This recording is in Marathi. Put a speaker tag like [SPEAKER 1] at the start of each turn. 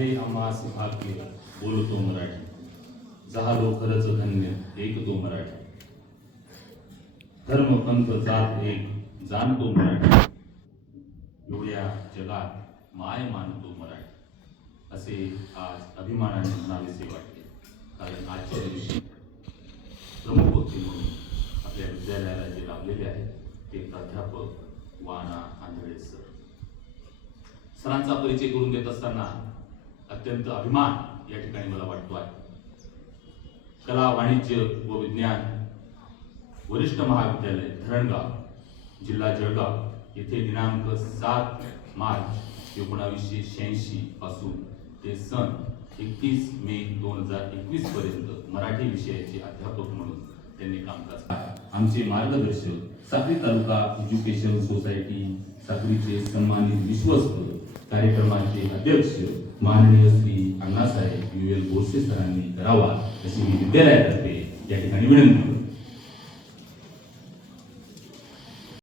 [SPEAKER 1] ते आम्हास भाग्य बोलतो मराठी. झालो खरंच धन्य एक तो मराठी. धर्म पंथ जात एक जाणतो मराठी. एवढ्या जगात माय मानतो मराठी. असे आज अभिमानाने म्हणावेसे वाटते. कारण आजच्या दिवशी प्रमुख होते म्हणून आपल्या विद्यालयाला जे लाभलेले आहेत ते प्राध्यापक वाना आंधळे सर. सरांचा परिचय करून देत असताना अत्यंत अभिमान या ठिकाणी मला वाटतो आहे कला वाणिज्य व विज्ञान वरिष्ठ महाविद्यालय धरणगाव जिल्हा जळगाव येथे दिनांक सात मार्च एकोणावीसशे शहाऐंशी पासून ते सन एकतीस मे दोन हजार एकवीस पर्यंत मराठी विषयाचे अध्यापक म्हणून त्यांनी कामकाज आमचे मार्गदर्शक साक्री तालुका एज्युकेशन सोसायटी साक्रीचे सन्मानित विश्वस्त कार्यक्रमाचे अध्यक्ष माननीय श्री अण्णासाहेब यू एल बोरसे सरांनी करावा अशी मी विद्यालयातर्फे या ठिकाणी विनंती करतो.